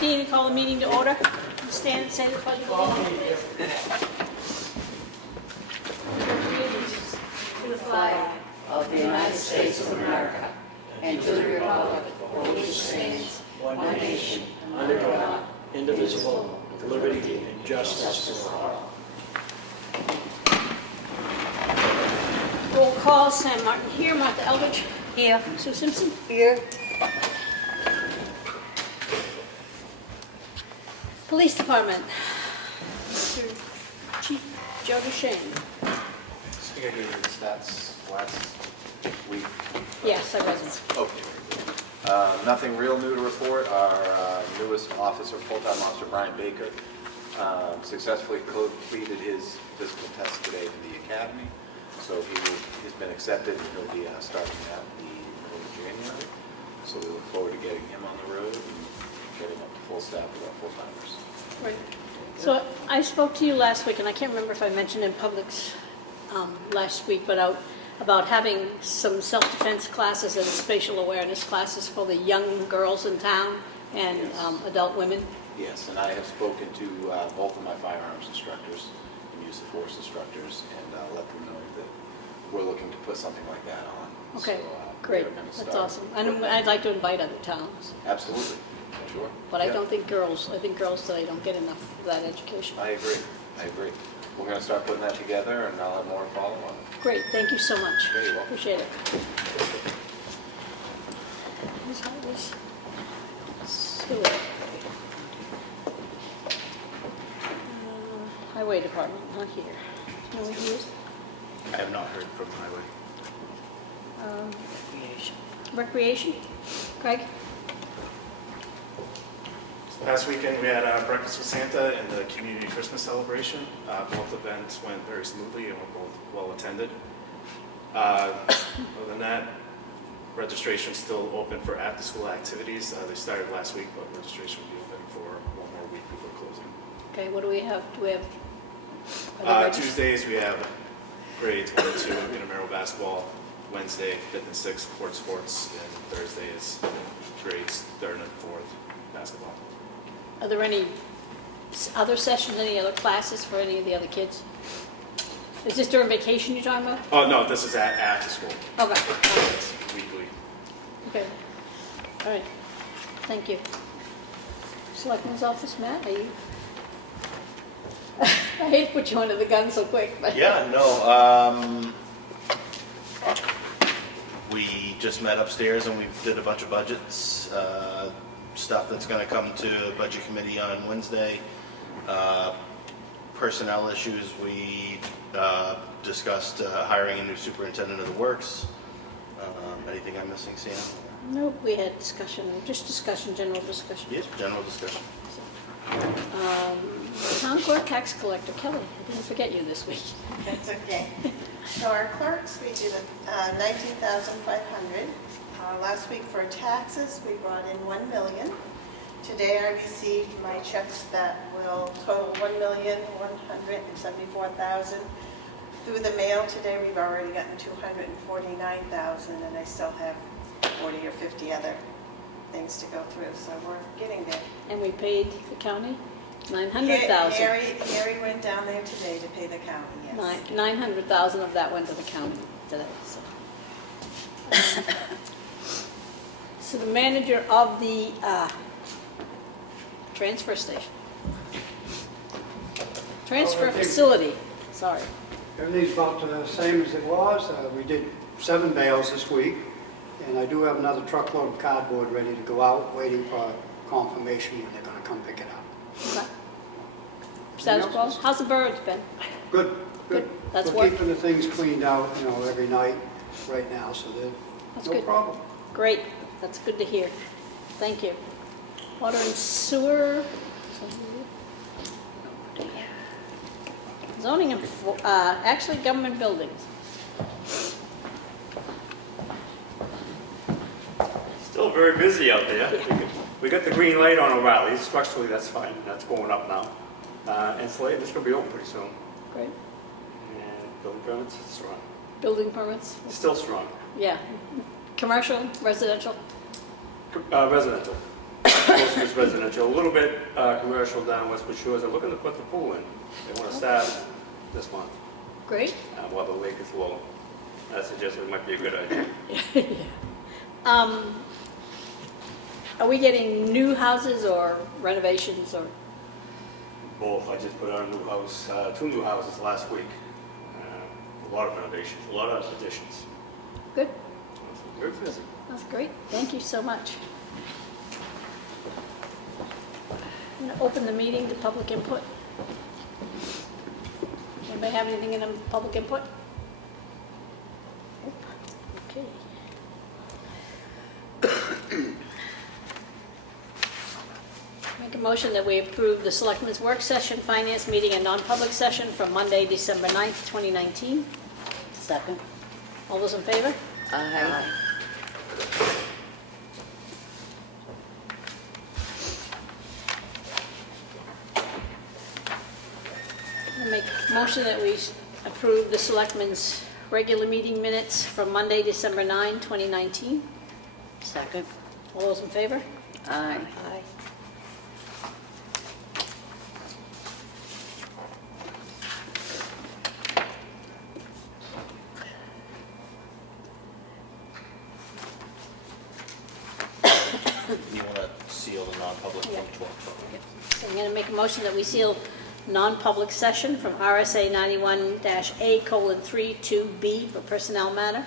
6:15, call the meeting to order. Stand and say the pledge of allegiance. To the flag of the United States of America and to the republic for which stands one nation, under God, indivisible, with liberty and justice for all. Roll call, Sam Martin here, Martha Eldridge. Here. Sue Simpson. Here. Police Department. Mr. Chief Joe Duchesne. I think I gave you the stats last week. Yes, I was. Okay. Nothing real new to report. Our newest officer, full-time officer, Brian Baker, successfully completed his physical test today for the academy. So he's been accepted and he'll be starting at the middle of January. So we look forward to getting him on the road and getting up to full staff with our full-timers. Right. So I spoke to you last week, and I can't remember if I mentioned in Publix last week, but about having some self-defense classes and spatial awareness classes for the young girls in town and adult women. Yes, and I have spoken to both of my firearms instructors and use of force instructors, and let them know that we're looking to put something like that on. Okay, So, great. we're gonna That's start awesome. And I'd like to invite other towns. Absolutely, sure. But I Yeah. don't think girls today don't get enough of that education. I agree. We're going to start putting that together, and I'll have more to follow on. Great, thank you so much. Very welcome. Appreciate it. Who's always sewer? Highway Department, not here. Do you know where he is? I have not heard from Highway. Recreation? Craig? Last weekend, we had Breakfast with Santa and the Community Christmas Celebration. Both events went very smoothly and were both well attended. Other than that, registration's still open for after-school activities. They started last week, but registration will be open for one more week before closing. Okay, what do we have? Do we have? are they registered? Tuesdays, we have grades 1 and 2 intramural basketball. Wednesday, 5th and 6th, court sports. And Thursday is grades 3rd and 4th basketball. Are there any other sessions, any other classes for any of the other kids? Is this during vacation you're talking about? Oh, no, this is after school. Okay. It's weekly. Okay. All right. Thank you. Selectmen's office, Matt, are you? I hate to put you under the gun so quick, but. Yeah, no, we just met upstairs and we did a bunch of budgets, stuff that's gonna come to Budget Committee on Wednesday. Personnel issues, we discussed hiring a new superintendent of the works. Anything I'm missing, Sam? Nope, we had discussion, general discussion. Yes, general discussion. Town clerk, tax collector, Kelly, I didn't forget you this week. That's okay. So our clerks, we did $19,500. Last week for taxes, we brought in $1 million. Today I received my checks that will total $1,174,000. Through the mail today, we've already gotten $249,000, and I still have 40 or 50 other things to go through, so we're getting there. And we paid the county $900,000. Harry went down there today to pay the county, yes. $900,000 of that went to the county today, so. So the manager of the transfer station. Transfer facility, sorry. Everything's about the same as it was. We did 7 bales this week, and I do have another truckload of cardboard ready to go out, waiting for confirmation when they're going to come pick it up. Okay. Status quo? How's the birds been? Good. Good. That's We're work. keeping the things cleaned out, every night right now, so That's no good. problem. Great, that's good to hear. Thank you. Water and sewer. Zoning and, actually government buildings. Still very busy out there. Yeah. We got the green light on O'Reilly's. Structurally, that's fine. That's going up now. And Slade, it's going to be open pretty soon. Great. And building permits, strong. Building permits? Still strong. Yeah. Commercial, residential? Residential. most of it's residential, a little bit commercial down Westwood Shores. They're looking to put the pool in. They want to start this month Great. while the lake is low. I suggested it might be a good idea. Are we getting new houses or renovations or? Both. I just put out a new house, 2 new houses last week. A lot of renovations, a lot of additions. Good. Very busy. That's great. Thank you so much. I'm going to open the meeting to public input. Anybody have anything in the public input? Nope. Okay. Make a motion that we approve the Selectmen's work session, finance meeting, and non-public session from Monday, December 9th, 2019. Second. All those in favor? Aye. I make a motion that we approve the Selectmen's regular meeting minutes from Monday, December 9, 2019. Second. All those in favor? Aye. Aye. You want to seal the non-public Yeah. from 12:12? So I'm going to make a motion that we seal non-public session from RSA 91-A:3 to B for personnel matter.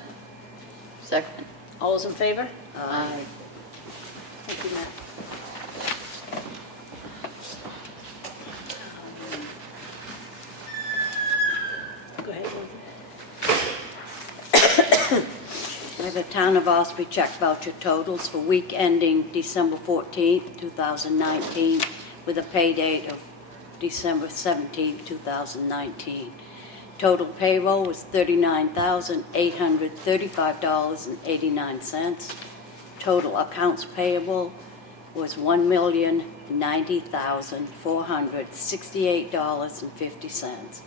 Second. All those in favor? Aye. Thank you, Matt. Go ahead. I have a Town of Ossipee check voucher totals for week ending December 14th, 2019, with a pay date of December 17th, 2019. Total payroll was $39,835.89. Total accounts payable was $1,090,468.50.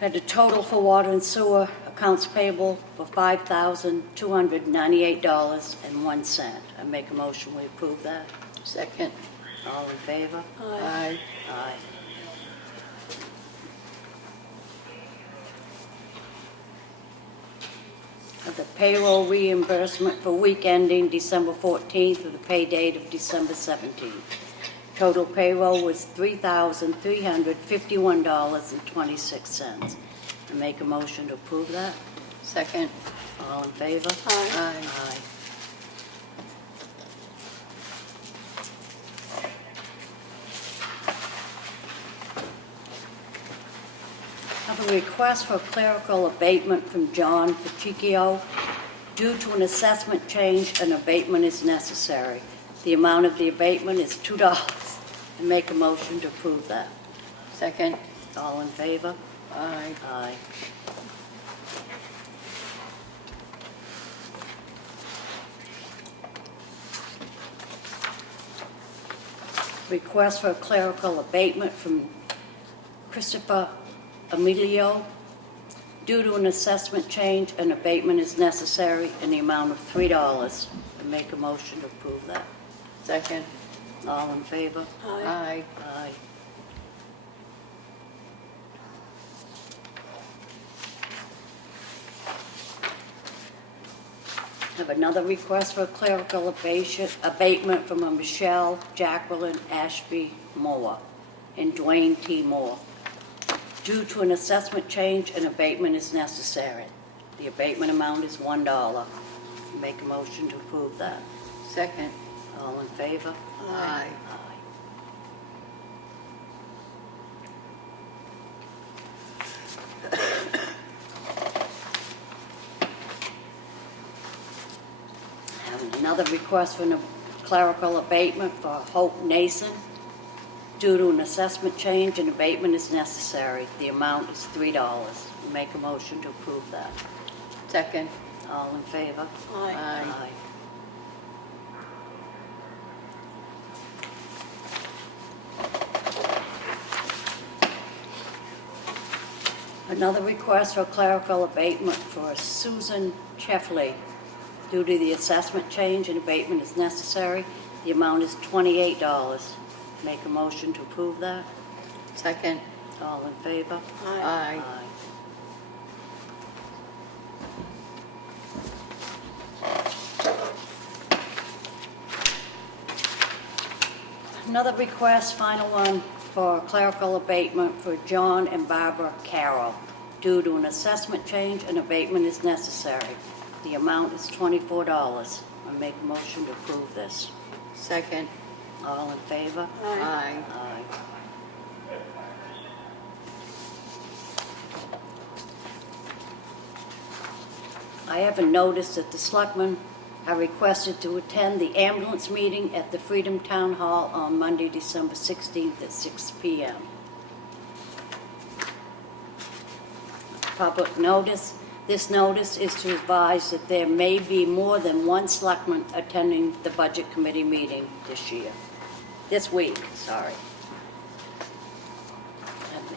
Had a total for water and sewer accounts payable for $5,298.01. I make a motion we approve that. Second. All in favor? Aye. Aye. Of the payroll reimbursement for week ending December 14th with a pay date of December 17th. Total payroll was $3,351.26. I make a motion to approve that. Second. All in favor? Aye. Aye. I have a request for clerical abatement from John Pacheco. Due to an assessment change, an abatement is necessary. The amount of the abatement is $2. I make a motion to approve that. Second. All in favor? Aye. Aye. Request for a clerical abatement from Christopher Emilio. Due to an assessment change, an abatement is necessary in the amount of $3. I make a motion to approve that. Second. All in favor? Aye. Aye. Have another request for a clerical abatement from a Michelle Jacqueline Ashby Moore and Dwayne T. Moore. Due to an assessment change, an abatement is necessary. The abatement amount is $1. Make a motion to approve that. Second. All in favor? Aye. Aye. Having another request for a clerical abatement for Hope Nason. Due to an assessment change, an abatement is necessary. The amount is $3. Make a motion to approve that. Second. All in favor? Aye. Aye. Another request for clerical abatement for Susan Cheffley. Due to the assessment change, an abatement is necessary. The amount is $28. Make a motion to approve that. Second. All in favor? Aye. Another request, final one, for clerical abatement for John and Barbara Carroll. Due to an assessment change, an abatement is necessary. The amount is $24. I make a motion to approve this. Second. All in favor? Aye. Aye. I have a notice that the Selectmen are requested to attend the ambulance meeting at the Freedom Town Hall on Monday, December 16th at 6 p.m. Public notice. This notice is to advise that there may be more than one Selectman attending the Budget Committee meeting this week. An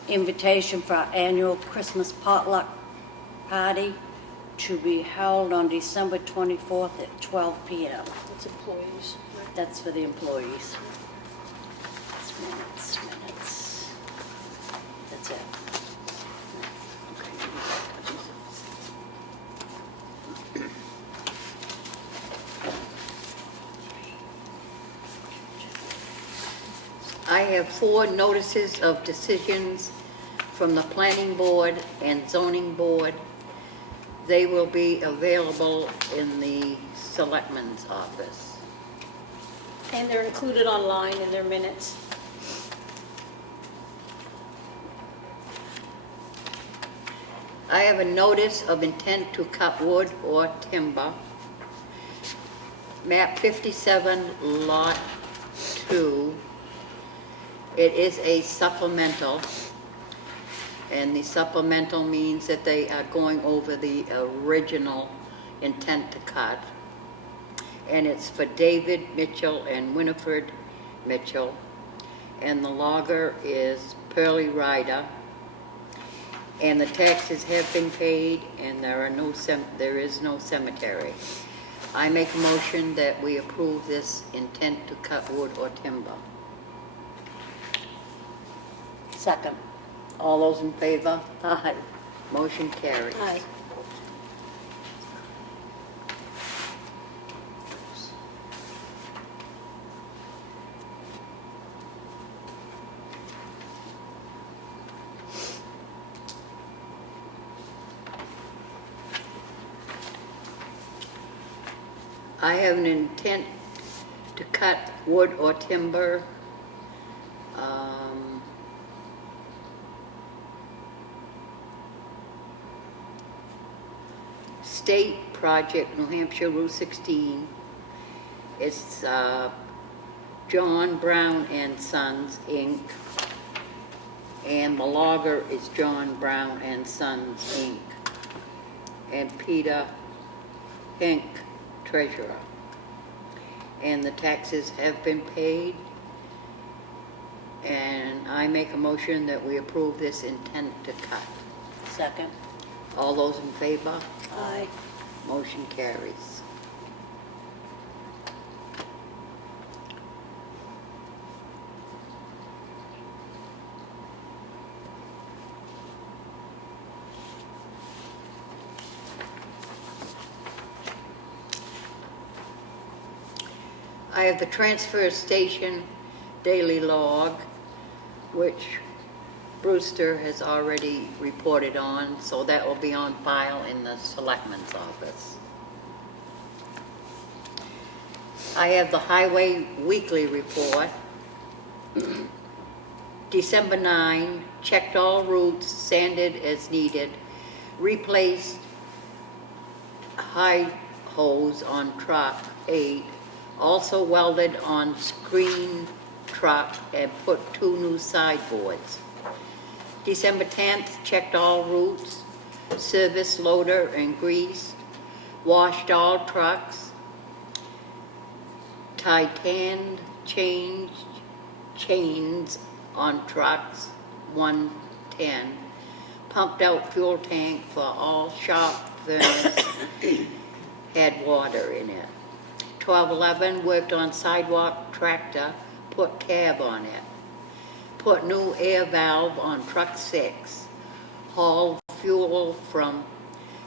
invitation for our annual Christmas potluck party to be held on December 24th at 12 p.m. It's employees. That's for the employees. Minutes. That's it. I have 4 notices of decisions from the Planning Board and Zoning Board. They will be available in the Selectmen's office. And they're included online in their minutes. I have a notice of intent to cut wood or timber. Map 57, Lot 2. It is a supplemental, and the supplemental means that they are going over the original intent to cut. And it's for David Mitchell and Winifred Mitchell. And the logger is Pearlie Ryder. And the taxes have been paid, and there is no cemetery. I make a motion that we approve this intent to cut wood or timber. Second. All those in favor? Aye. Motion carries. Aye. I have an intent to cut wood or timber. State project, New Hampshire Route 16. It's John Brown and Sons, Inc. And the logger is John Brown and Sons, Inc. And Peter Henk, treasurer. And the taxes have been paid. And I make a motion that we approve this intent to cut. Second. All those in favor? Aye. Motion carries. I have the transfer station daily log, which Brewster has already reported on, so that will be on file in the Selectmen's office. I have the Highway Weekly Report. December 9, checked all routes, sanded as needed, replaced high hose on truck 8, also welded on screen truck and put 2 new sideboards. December 10th, checked all routes, serviced loader and greased, washed all trucks, tightened chains on trucks 110, pumped out fuel tank for all shop furnace, had water in it. 1211, worked on sidewalk tractor, put cab on it. Put new air valve on truck 6. Hauled fuel from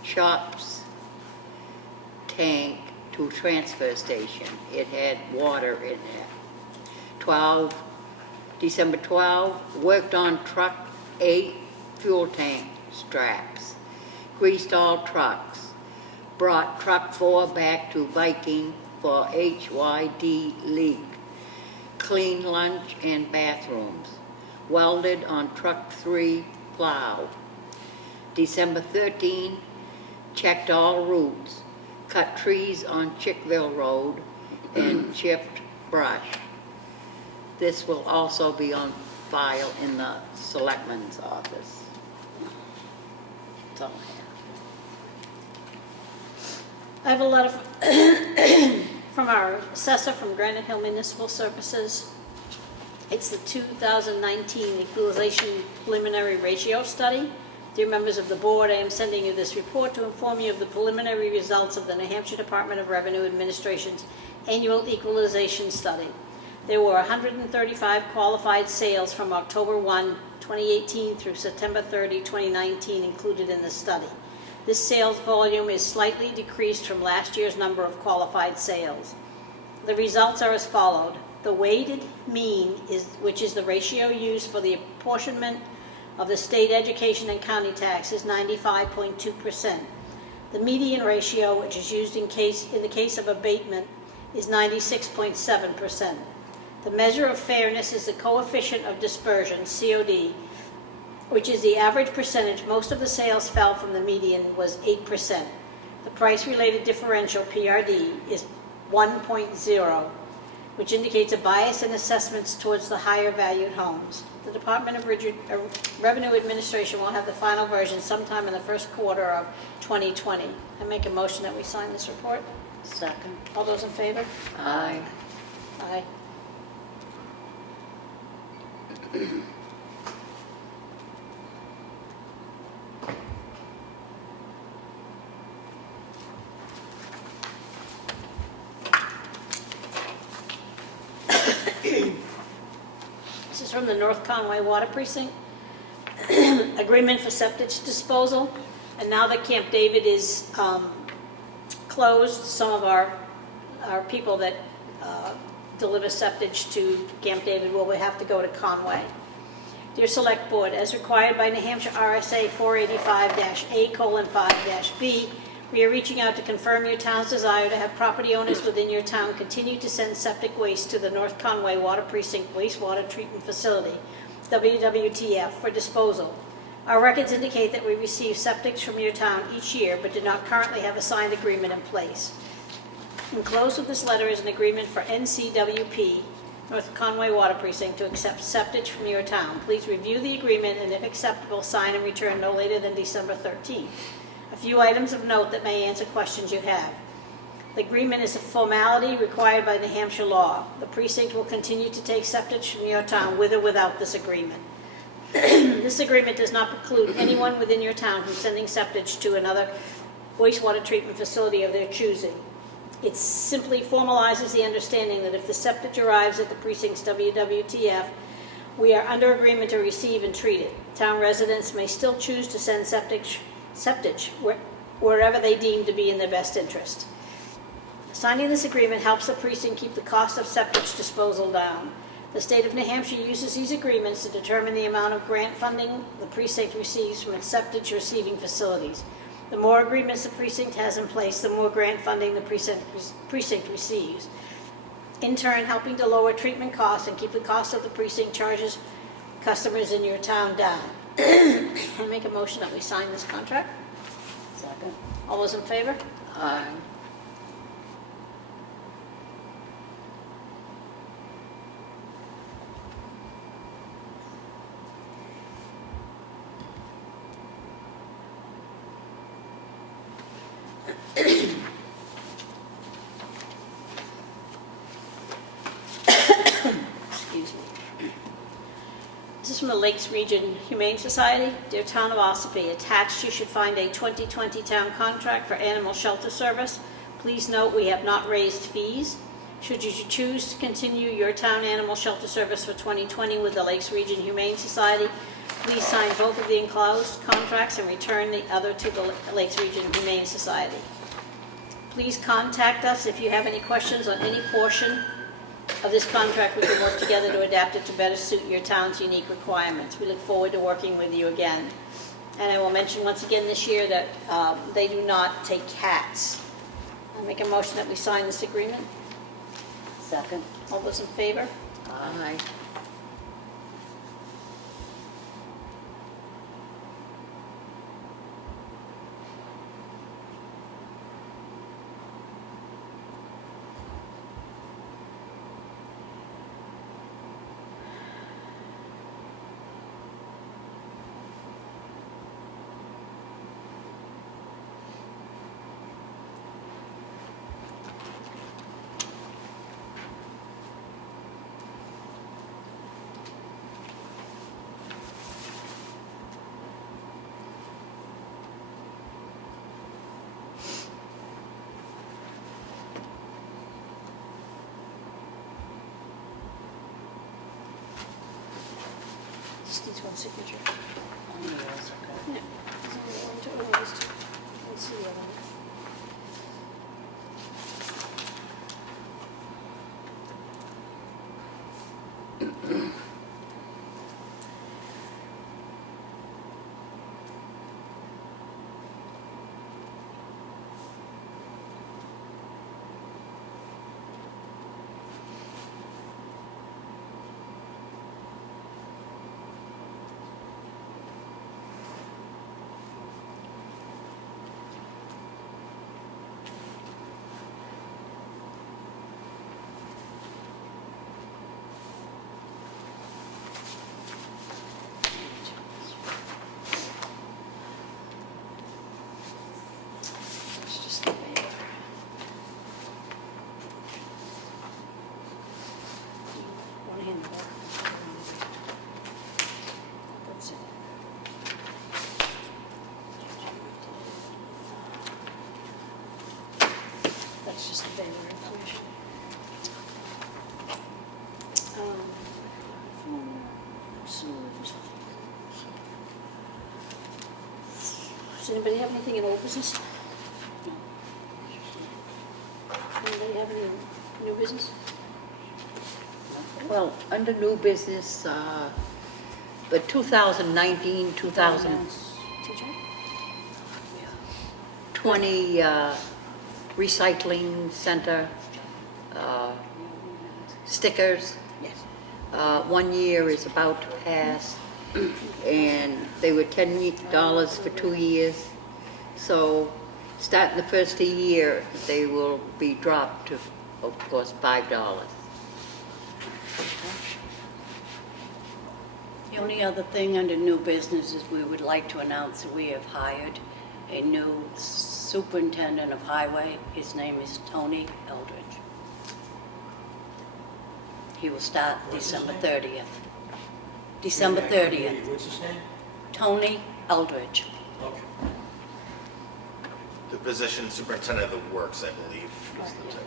shops tank to transfer station. It had water in it. December 12, worked on truck 8 fuel tank straps. Greased all trucks. Brought truck 4 back to Viking for HYD leak. Clean lunch and bathrooms. Welded on truck 3 plow. December 13, checked all routes. Cut trees on Chickville Road and chipped brush. This will also be on file in the Selectmen's office. That's all I have. I have a letter from our assessor from Granite Hill Municipal Services. It's the 2019 Equalization Preliminary Ratio Study. Dear members of the board, I am sending you this report to inform you of the preliminary results of the New Hampshire Department of Revenue Administration's annual equalization study. There were 135 qualified sales from October 1, 2018 through September 30, 2019 included in the study. This sales volume is slightly decreased from last year's number of qualified sales. The results are as followed. The weighted mean, which is the ratio used for the apportionment of the state education and county tax, is 95.2%. The median ratio, which is used in the case of abatement, is 96.7%. The measure of fairness is the coefficient of dispersion, COD, which is the average percentage. Most of the sales fell from the median was 8%. The price-related differential, PRD, is 1.0, which indicates a bias in assessments towards the higher valued homes. The Department of Revenue Administration will have the final version sometime in the first quarter of 2020. I make a motion that we sign this report. Second. All those in favor? Aye. Aye. This is from the North Conway Water Precinct. Agreement for septic disposal. And now that Camp David is closed, some of our people that deliver septic to Camp David will have to go to Conway. Dear Select Board, as required by New Hampshire RSA 485-A:5-B, we are reaching out to confirm your town's desire to have property owners within your town continue to send septic waste to the North Conway Water Precinct Wastewater Treatment Facility, WWTF, for disposal. Our records indicate that we receive septics from your town each year, but do not currently have a signed agreement in place. Enclosed with this letter is an agreement for NCWP, North Conway Water Precinct, to accept septic from your town. Please review the agreement and, if acceptable, sign and return no later than December 13th. A few items of note that may answer questions you have. The agreement is a formality required by New Hampshire law. The precinct will continue to take septic from your town with or without this agreement. This agreement does not preclude anyone within your town from sending septic to another wastewater treatment facility of their choosing. It simply formalizes the understanding that if the septic arrives at the precinct's WWTF, we are under agreement to receive and treat it. Town residents may still choose to send septic wherever they deem to be in their best interest. Signing this agreement helps the precinct keep the cost of septic disposal down. The state of New Hampshire uses these agreements to determine the amount of grant funding the precinct receives from its septic receiving facilities. The more agreements the precinct has in place, the more grant funding the precinct receives, in turn helping to lower treatment costs and keep the cost of the precinct charges customers in your town down. I make a motion that we sign this contract. Second. All those in favor? Aye. Excuse me. This is from the Lakes Region Humane Society. Dear Town of Ossipee, attached you should find a 2020 town contract for animal shelter service Please note, we have not raised fees. Should you choose to continue your town animal shelter service for 2020 with the Lakes Region Humane Society, please sign both of the enclosed contracts and return the other to the Lakes Region Humane Society. Please contact us if you have any questions on any portion of this contract. We can work together to adapt it to better suit your town's unique requirements. We look forward to working with you again. And I will mention once again this year that they do not take cats. I'll make a motion that we sign this agreement. Second. All those in favor? Aye. Just needs one signature. Oh, yes, okay. Yeah. So we want to order these two. Let's see the other one. It's just the waiver. One hand back. That's it. That's just the waiver information. Does anybody have anything in old business? Anybody have any new business? Well, under new business, the 2019, 2020 recycling center stickers. Yes. 1 year is about to pass, and they were $10 for 2 years. So, starting the first of the year, they will be dropped to, of course, $5. The only other thing under new business is we would like to announce that we have hired a new superintendent of highway. His name is Tony Eldridge. He will start December 30th. December 30th. What's his name? Tony Eldridge. Okay. The position superintendent of the works, I believe, is the title.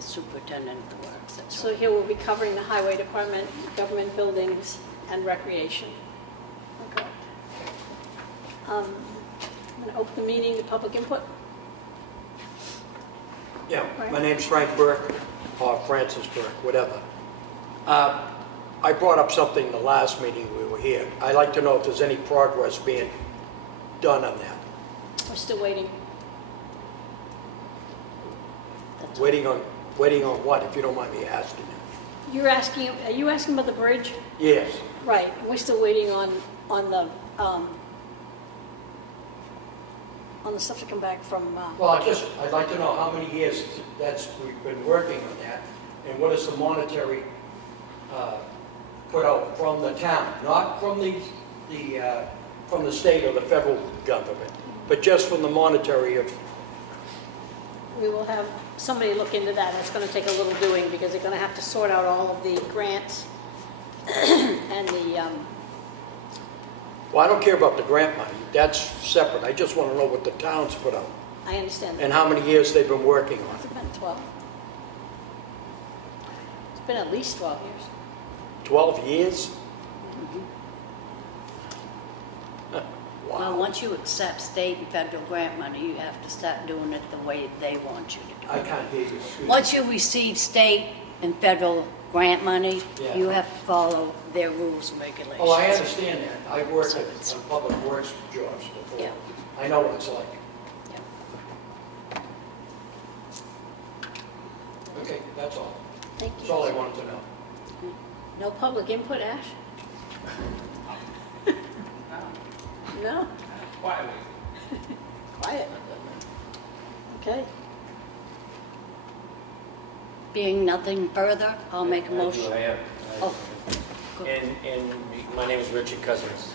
Superintendent of the works, that's So right. here we'll be covering the highway department, government buildings, and recreation. Okay. I'm going to open the meeting to public input. Yeah, Right. my name's Frank Burke, or Francis Burke, whatever. I brought up something the last meeting we were here. I'd like to know if there's any progress being done on that. We're still waiting. Waiting on what, if you don't mind me asking you? Are you asking about the bridge? Yes. Right, we're still waiting on the stuff to come back from, Well, I'd like to know how many years we've been working on that, and what is the monetary put out from the town, not from from the state or the federal government, but just from the monetary of. we will have somebody look into that. It's going to take a little doing because they're going to have to sort out all of the grants and the, Well, I don't care about the grant money. That's separate. I just want to know what the town's put out. I understand that. and how many years they've been working on It's it. been 12. It's been at least 12 years. 12 years? Well, once you accept state and federal grant money, you have to start doing it the way they want you to do I it. can't hear you. Excuse me. Once you receive state and federal grant money, Yeah. you have to follow their rules and regulations. Oh, I understand that. I've worked So it's- on public works jobs before. Yeah. I know what it's like. Yeah. Okay, that's all. Thank That's all I you. wanted to know. No public input, Ash? No? Quiet. Okay. Being nothing further, I'll make a motion. I am. Oh, good. And my name is Richard Cousins.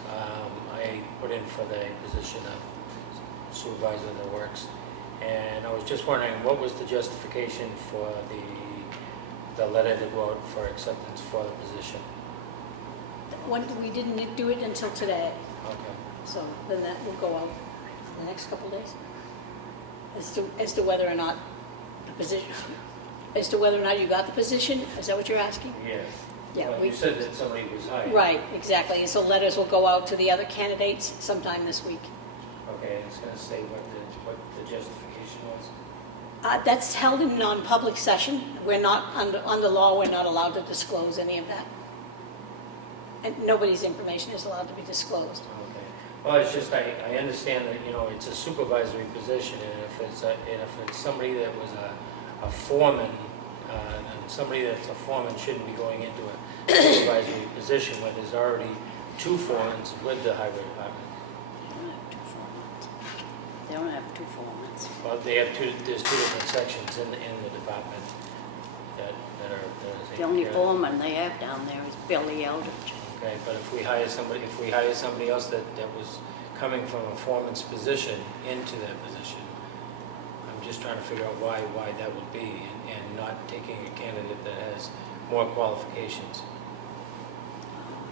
I put in for the position of supervisor of the works. And I was just wondering, what was the justification for the letter to go out for acceptance for the position? We didn't do it until today, Okay. so then that will go out in the next couple of days. As to whether or not the position, as to whether or not you got the position, is that what you're asking? Yes. Yeah, Well, we- you said that somebody was hired. Right, exactly. And so letters will go out to the other candidates sometime this week. Okay, and it's going to say what the justification was? That's held in non-public session. We're not, under law, we're not allowed to disclose any of that. And nobody's information is allowed to be disclosed. Okay. Well, it's just, I understand that, it's a supervisory position, and if it's somebody that was a foreman, and somebody that's a foreman shouldn't be going into a supervisory position when there's already two foremans with the highway department. They don't have two formats. Well, there's two different sections in the department that are. The only foreman they have down there is Billy Eldridge. Okay, but if we hire somebody else that was coming from a foreman's position into that position, I'm just trying to figure out why that would be, and not taking a candidate that has more qualifications.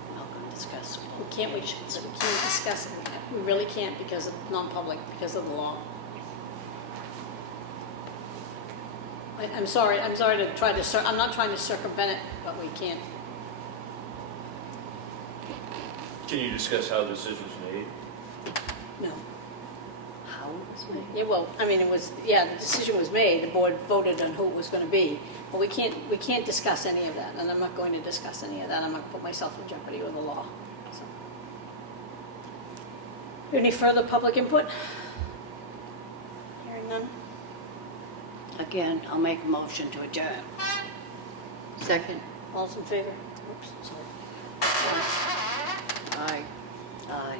I'm not going to discuss. We can't discuss it. We really can't because of non-public, because of the law. I'm sorry to try to, I'm not trying to circumvent it, but we can't. Can you discuss how the decision was made? No. How it was made? Yeah, well, I mean, the decision was made, the board voted on who it was going to be, but we can't discuss any of that, and I'm not going to discuss any of that. I'm going to put myself in jeopardy with the law. So. Any further public input? Hearing none? Again, I'll make a motion to adjourn. Second. All's in favor? Oops, sorry. Aye. Aye.